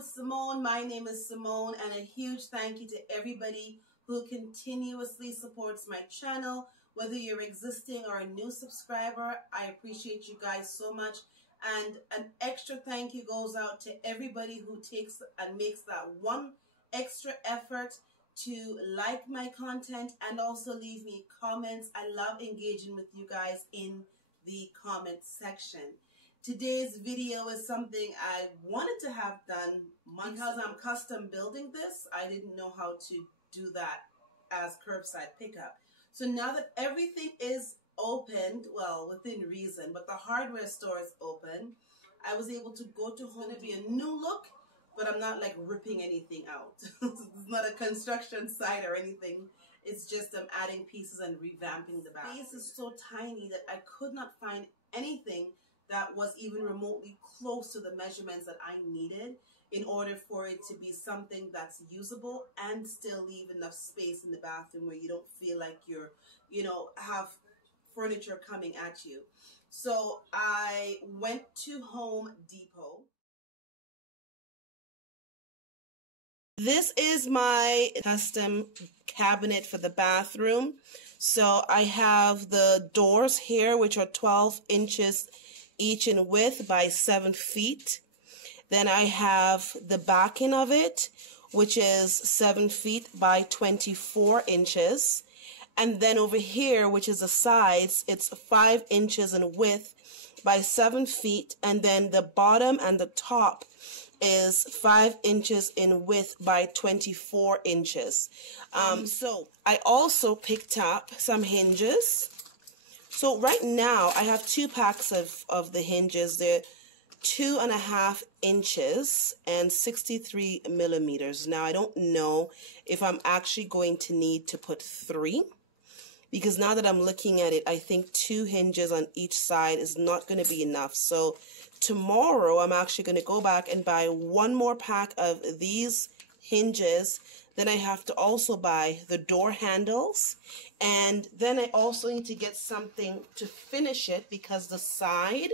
with Simone. My name is Simone, and a huge thank you to everybody who continuously supports my channel. Whether you're existing or a new subscriber, I appreciate you guys so much. And an extra thank you goes out to everybody who takes and makes that one extra effort to like my content and also leave me comments. I love engaging with you guys in the comment section. Today's video is something I wanted to have done because I'm custom building this. I didn't know how to do that as curbside pickup. So now that everything is opened, well, within reason, but the hardware store is open, I was able to go to home. It's going to be a new look, but I'm not like ripping anything out. It's not a construction site or anything. It's just I'm adding pieces and revamping the bath. The space is so tiny that I could not find anything that was even remotely close to the measurements that I needed in order for it to be something that's usable and still leave enough space in the bathroom where you don't feel like you're, have furniture coming at you. So I went to Home Depot. This is my custom cabinet for the bathroom. So I have the doors here, which are 12 inches each in width by 7 feet. Then I have the backing of it, which is 7 feet by 24 inches. And then over here, which is the sides, it's 5 inches in width by 7 feet. And then the bottom and the top is 5 inches in width by 24 inches. So I also picked up some hinges. So right now I have 2 packs of the hinges. They're 2.5 inches and 63 millimeters. Now I don't know if I'm actually going to need to put 3, because now that I'm looking at it, I think 2 hinges on each side is not going to be enough. So tomorrow I'm actually going to go back and buy 1 more pack of these hinges. Then I have to also buy the door handles, and then I also need to get something to finish it because the side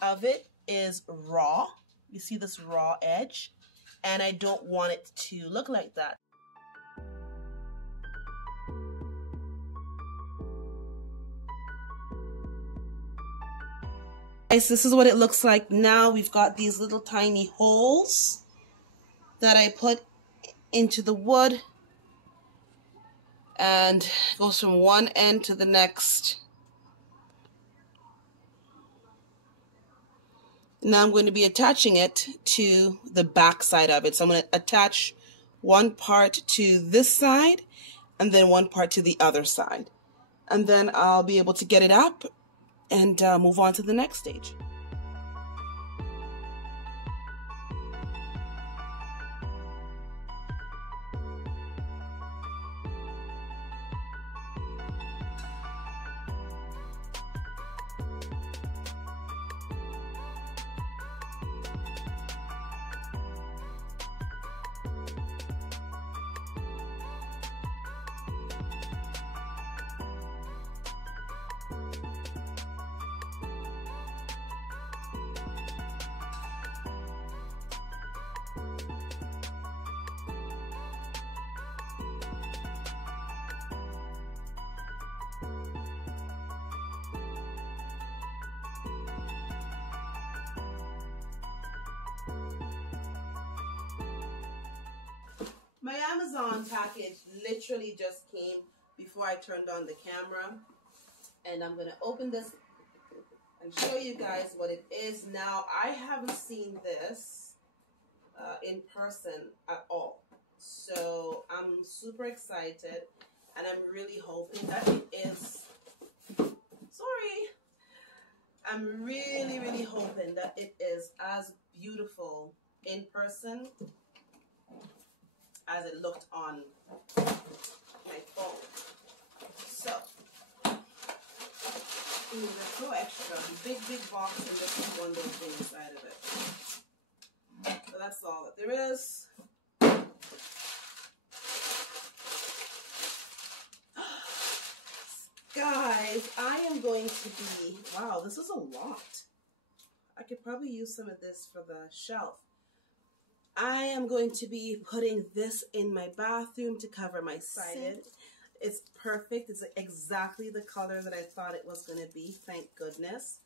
of it is raw. You see this raw edge, and I don't want it to look like that. Guys, this is what it looks like now. We've got these little tiny holes that I put into the wood, and it goes from one end to the next. Now I'm going to be attaching it to the back side of it. So I'm going to attach one part to this side and then one part to the other side. And then I'll be able to get it up and move on to the next stage. My Amazon package literally just came before I turned on the camera, and I'm going to open this and show you guys what it is. Now, I haven't seen this in person at all, so I'm super excited, and I'm really hoping that it is, I'm really hoping that it is as beautiful in person as it looked on my phone. So, they're so extra. Big box, and just one little thing inside of it. So that's all that there is. Guys, I am going to be, wow, this is a lot. I could probably use some of this for the shelf. I am going to be putting this in my bathroom to cover my sink. It's perfect. It's exactly the color that I thought it was going to be. Thank goodness.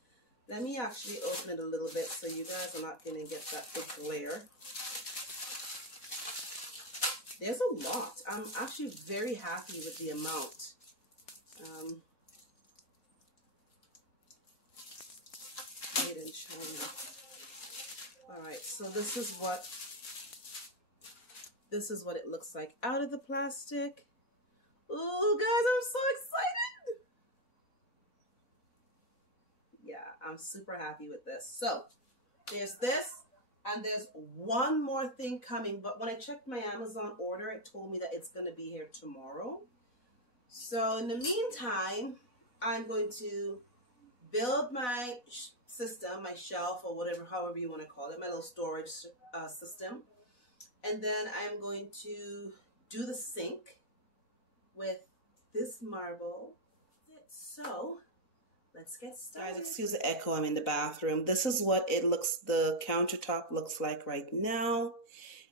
Let me actually open it a little bit so you guys are not going to get that big glare. There's a lot. I'm actually very happy with the amount. Made in China. Alright, so this is what it looks like out of the plastic. Oh, guys, I'm so excited. Yeah, I'm super happy with this. So, there's this, and there's one more thing coming. But when I checked my Amazon order, it told me that it's going to be here tomorrow. So, in the meantime, I'm going to build my system, my shelf, or whatever, however you want to call it, my little storage system. And then I'm going to do the sink with this marble. So, let's get started. Guys, excuse the echo, I'm in the bathroom. This is what it looks, the countertop looks like right now.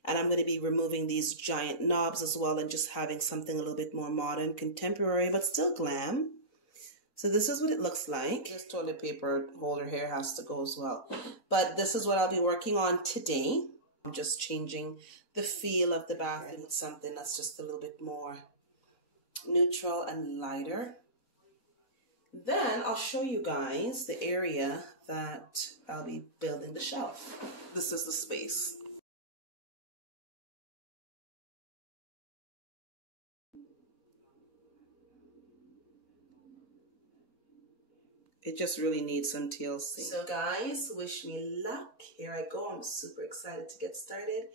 And I'm going to be removing these giant knobs as well and just having something a little bit more modern, contemporary, but still glam. So this is what it looks like. This toilet paper holder here has to go as well. But this is what I'll be working on today. I'm just changing the feel of the bathroom with something that's just a little bit more neutral and lighter. Then I'll show you guys the area that I'll be building the shelf. This is the space. It just really needs some TLC. So guys, wish me luck. Here I go. I'm super excited to get started.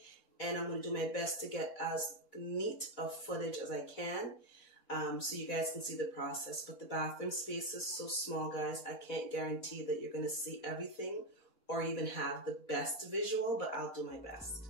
And I'm going to do my best to get as neat of footage as I can. So you guys can see the process. But the bathroom space is so small, guys. I can't guarantee that you're going to see everything or even have the best visual, but I'll do my best.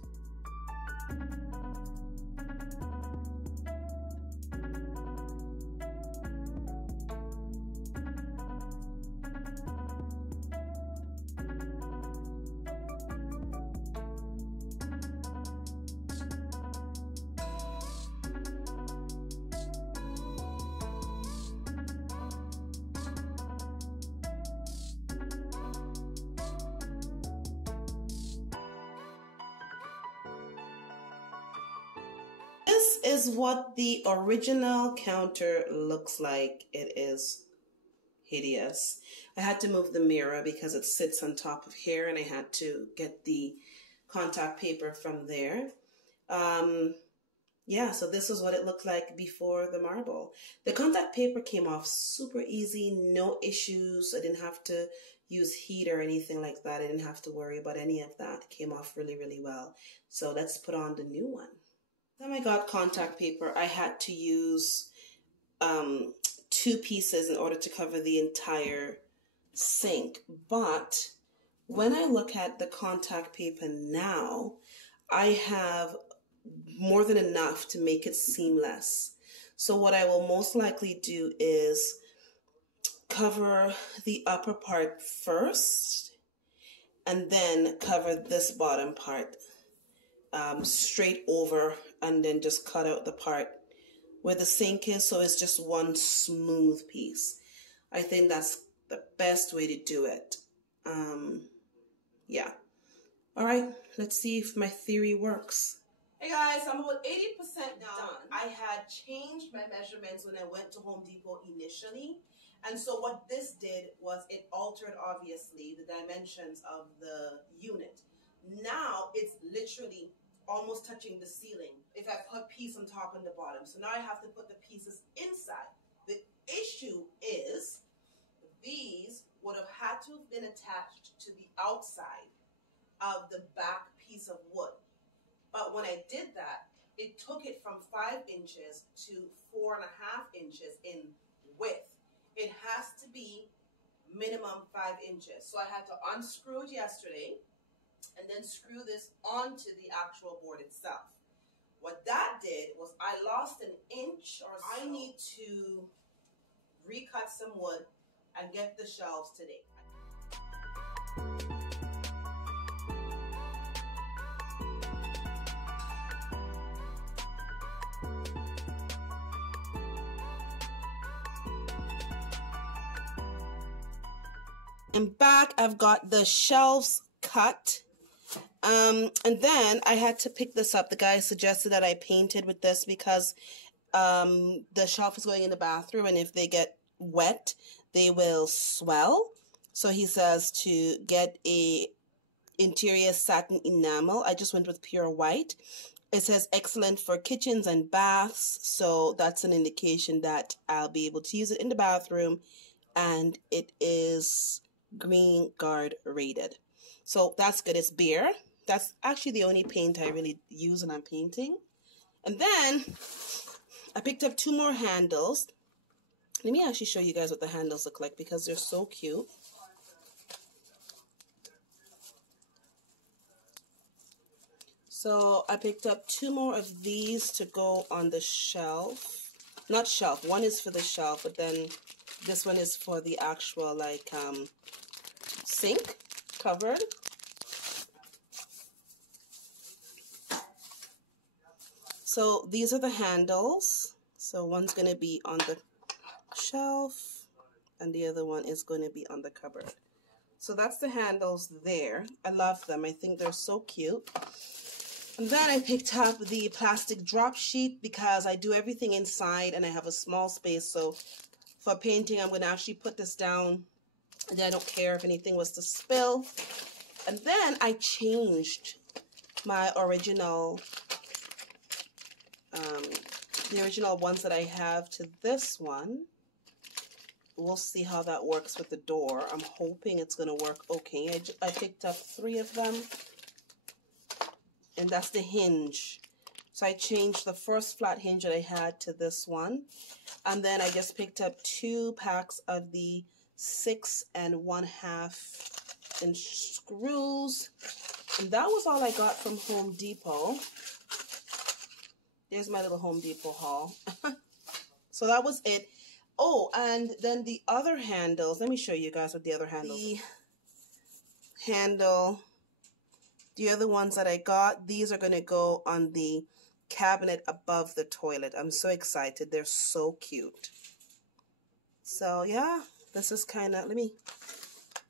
This is what the original counter looks like. It is hideous. I had to move the mirror because it sits on top of here, and I had to get the contact paper from there. Yeah, so this is what it looked like before the marble. The contact paper came off super easy, no issues. I didn't have to use heat or anything like that. I didn't have to worry about any of that. It came off really, really well. So let's put on the new one. Then I got contact paper. I had to use 2 pieces in order to cover the entire sink. But when I look at the contact paper now, I have more than enough to make it seamless. So what I will most likely do is cover the upper part first and then cover this bottom part straight over, and then just cut out the part where the sink is, so it's just one smooth piece. I think that's the best way to do it. Yeah. All right, let's see if my theory works. Hey guys, I'm about 80% done. I had changed my measurements when I went to Home Depot initially. And so what this did was it altered, obviously, the dimensions of the unit. Now it's literally almost touching the ceiling if I put piece on top and the bottom. So now I have to put the pieces inside. The issue is these would have had to have been attached to the outside of the back piece of wood. But when I did that, it took it from 5 inches to 4.5 inches in width. It has to be minimum 5 inches. So I had to unscrew it yesterday and then screw this onto the actual board itself. What that did was I lost an inch or so. I need to recut some wood and get the shelves today. And back, I've got the shelves cut. And then I had to pick this up. The guy suggested that I painted with this because the shelf is going in the bathroom, and if they get wet, they will swell. So he says to get a interior satin enamel. I just went with pure white. It says excellent for kitchens and baths, so that's an indication that I'll be able to use it in the bathroom, and it is Green Guard rated. So that's good. It's bare. That's actually the only paint I really use when I'm painting. And then I picked up 2 more handles. Let me actually show you guys what the handles look like because they're so cute. So I picked up 2 more of these to go on the shelf. Not shelf. One is for the shelf, but then this one is for the actual like sink covered. So these are the handles. So one's going to be on the shelf and the other one is going to be on the cupboard. So that's the handles there. I love them. I think they're so cute. And then I picked up the plastic drop sheet because I do everything inside and I have a small space. So for painting, I'm going to actually put this down and I don't care if anything was to spill. And then I changed my original, the original ones that I have to this one. We'll see how that works with the door. I'm hoping it's going to work okay. I picked up 3 of them. And that's the hinge. So I changed the first flat hinge that I had to this one. And then I just picked up 2 packs of the 6 1/2 inch screws. And that was all I got from Home Depot. There's my little Home Depot haul. So that was it. Oh, and then the other handles. Let me show you guys what the other handles. The handle. The other ones that I got, these are going to go on the cabinet above the toilet. I'm so excited. They're so cute. So, yeah, this is kind of, let me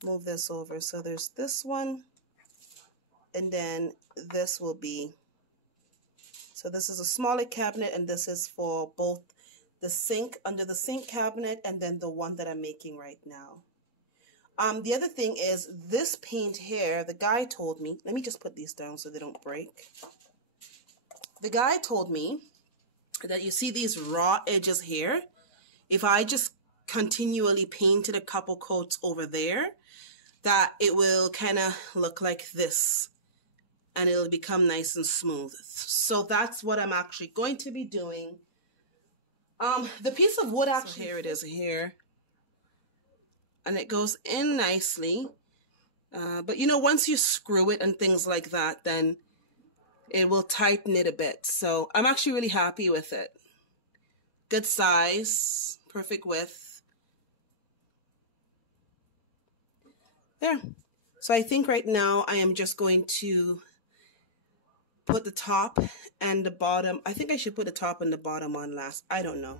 move this over. So there's this one, and then this will be, so this is a smaller cabinet, and this is for both the sink, under the sink cabinet, and then the one that I'm making right now. The other thing is this paint here, the guy told me, let me just put these down so they don't break. The guy told me that you see these raw edges here, if I just continually painted a couple coats over there, that it will kind of look like this and it'll become nice and smooth. So that's what I'm actually going to be doing. The piece of wood actually, so here it is here. And it goes in nicely. But you know, once you screw it and things like that, then it will tighten it a bit. So I'm actually really happy with it. Good size, perfect width. There. So I think right now I am just going to put the top and the bottom. I think I should put the top and the bottom on last. I don't know.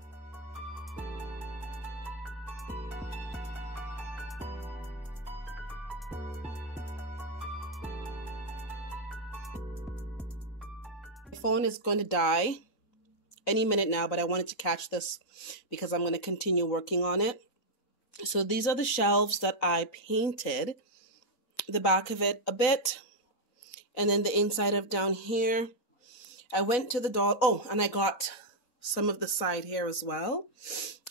My phone is going to die any minute now, but I wanted to catch this because I'm going to continue working on it. So these are the shelves that I painted, the back of it a bit, and then the inside of down here. I went to the dollar, oh, and I got some of the side here as well.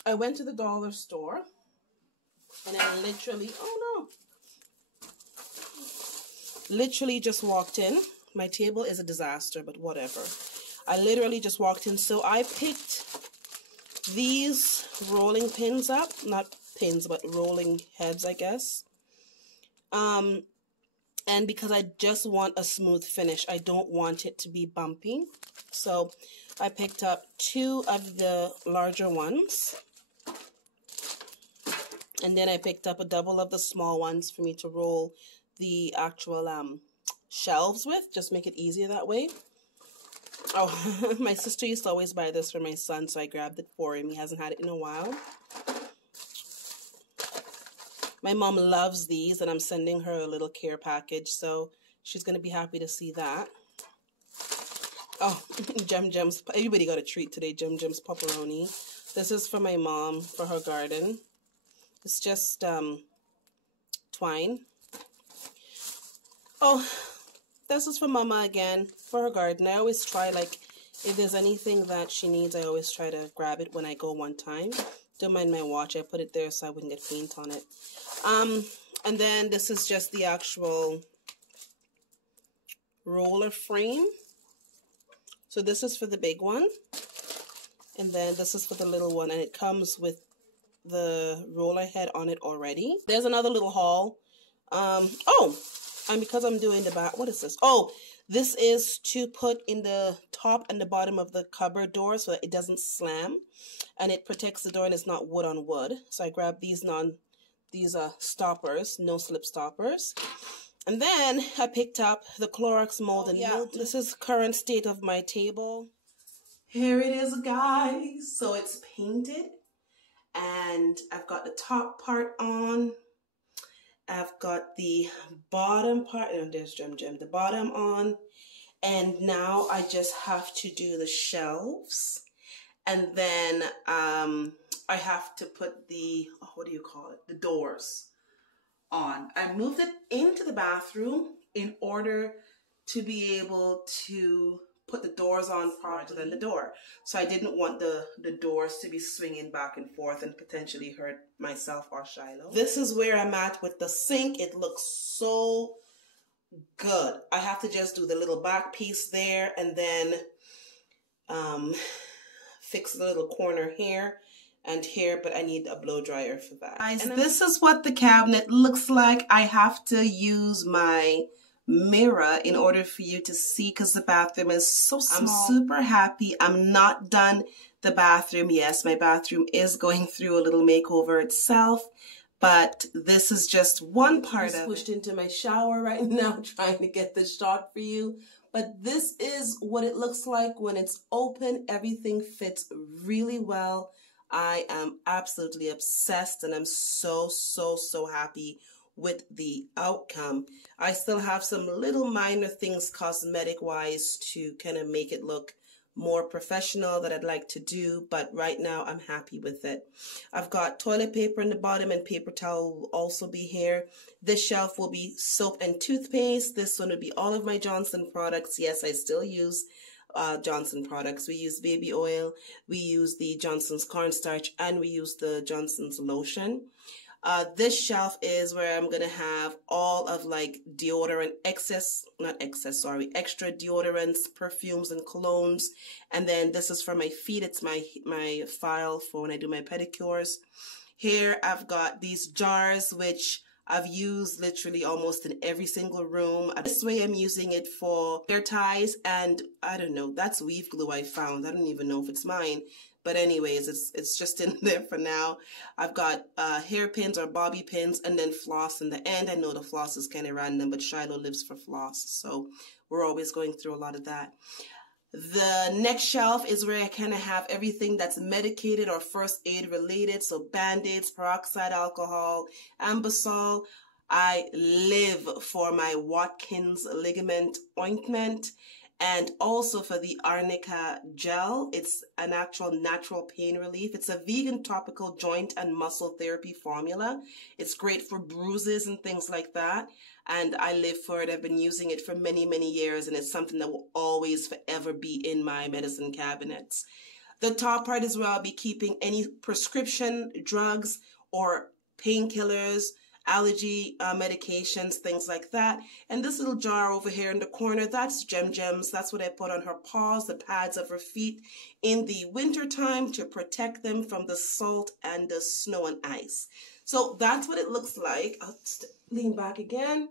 I went to the dollar store and I literally, oh no, literally just walked in. My table is a disaster, but whatever. I literally just walked in. So I picked these rolling pins up, not pins, but rolling heads, I guess. And because I just want a smooth finish, I don't want it to be bumpy. So I picked up 2 of the larger ones. And then I picked up a double of the small ones for me to roll the actual shelves with. Just make it easier that way. Oh, my sister used to always buy this for my son, so I grabbed it for him. He hasn't had it in a while. My mom loves these, and I'm sending her a little care package, so she's going to be happy to see that. Oh, Gem Gem's. Everybody got a treat today. Gem Gem's pepperoni. This is for my mom for her garden. It's just twine. Oh, this is for Mama again for her garden. I always try, like, if there's anything that she needs, I always try to grab it when I go one time. Don't mind my watch. I put it there so I wouldn't get paint on it. And then this is just the actual roller frame. So this is for the big one. And then this is for the little one. And it comes with the roller head on it already. There's another little haul. Oh, and because I'm doing the back, what is this? Oh, this is to put in the top and the bottom of the cupboard door so that it doesn't slam, and it protects the door and it's not wood on wood. So I grabbed these stoppers, no slip stoppers. And then I picked up the Clorox mold and mold. This is current state of my table. Here it is, guys. So it's painted, and I've got the top part on. I've got the bottom part, and there's Gem, the bottom on. And now I just have to do the shelves. And then I have to put the, what do you call it? The doors on. I moved it into the bathroom in order to be able to put the doors on farther than the door. So I didn't want the doors to be swinging back and forth and potentially hurt myself or Shiloh. This is where I'm at with the sink. It looks so good. I have to just do the little back piece there and then fix the little corner here and here, but I need a blow dryer for that. Guys, this is what the cabinet looks like. I have to use my mirror in order for you to see because the bathroom is so small. I'm super happy. I'm not done the bathroom. Yes, my bathroom is going through a little makeover itself, but this is just one part of it. I'm pushed into my shower right now trying to get this shot for you. But this is what it looks like when it's open. Everything fits really well. I am absolutely obsessed, and I'm so happy with the outcome. I still have some little minor things cosmetic wise to kind of make it look more professional that I'd like to do, but right now I'm happy with it. I've got toilet paper in the bottom, and paper towel will also be here. This shelf will be soap and toothpaste. This one will be all of my Johnson products. Yes, I still use Johnson products. We use baby oil, we use the Johnson's cornstarch, and we use the Johnson's lotion. This shelf is where I'm gonna have all of like deodorant, extra deodorants, perfumes, and colognes. And then this is for my feet. It's my file for when I do my pedicures. Here I've got these jars which I've used literally almost in every single room. This way I'm using it for hair ties, and I don't know, that's weave glue I found. I don't even know if it's mine. But anyways, it's just in there for now. I've got hairpins or bobby pins, and then floss in the end. I know the floss is kind of random, but Shiloh lives for floss, so we're always going through a lot of that. The next shelf is where I kind of have everything that's medicated or first aid related. So Band-Aids, peroxide alcohol, Ambisol. I live for my Watkins ligament ointment, and also for the Arnica gel. It's an actual natural pain relief. It's a vegan topical joint and muscle therapy formula. It's great for bruises and things like that. And I live for it. I've been using it for many years, and it's something that will always forever be in my medicine cabinets. The top part is where I'll be keeping any prescription drugs or painkillers, allergy medications, things like that. And this little jar over here in the corner, that's Gem's. That's what I put on her paws, the pads of her feet in the winter time to protect them from the salt and the snow and ice. So that's what it looks like. I'll lean back again.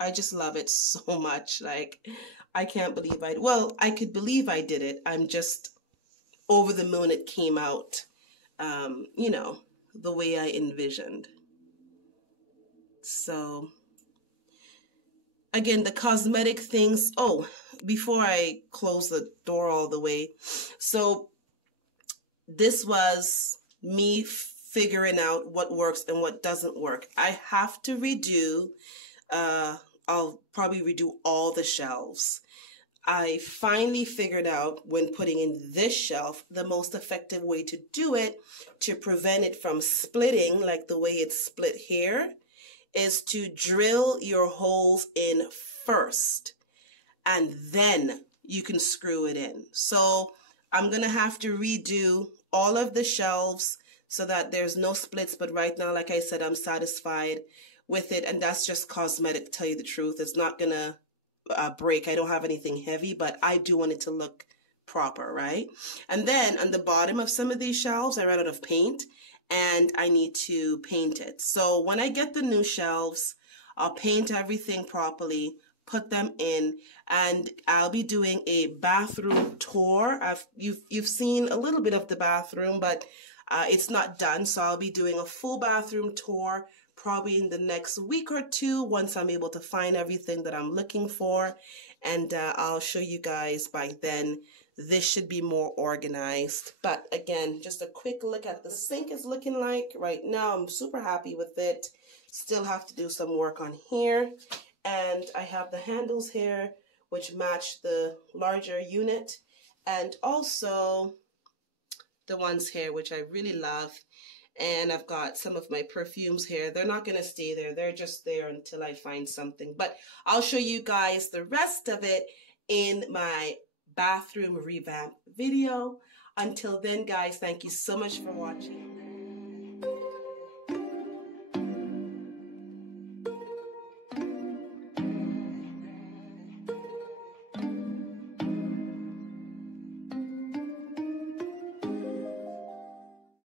I just love it so much. Like, I can't believe I could believe I did it. I'm just over the moon it came out, you know, the way I envisioned. So, again, the cosmetic things. Oh, before I close the door all the way. So, this was me figuring out what works and what doesn't work. I have to redo, I'll probably redo all the shelves. I finally figured out when putting in this shelf, the most effective way to do it to prevent it from splitting like the way it's split here is to drill your holes in first and then you can screw it in. So I'm going to have to redo all of the shelves so that there's no splits. But right now, like I said, I'm satisfied with it. And that's just cosmetic, to tell you the truth. It's not going to break. I don't have anything heavy, but I do want it to look proper, right? And then on the bottom of some of these shelves, I ran out of paint and I need to paint it. So when I get the new shelves, I'll paint everything properly, put them in, and I'll be doing a bathroom tour. You've seen a little bit of the bathroom, but it's not done. So I'll be doing a full bathroom tour probably in the next week or two once I'm able to find everything that I'm looking for. And I'll show you guys by then. This should be more organized. But again, just a quick look at the sink is looking like right now. I'm super happy with it. Still have to do some work on here. And I have the handles here, which match the larger unit. And also the ones here, which I really love. And I've got some of my perfumes here. They're not going to stay there. They're just there until I find something. But I'll show you guys the rest of it in my bathroom revamp video. Until then, guys, thank you so much for watching.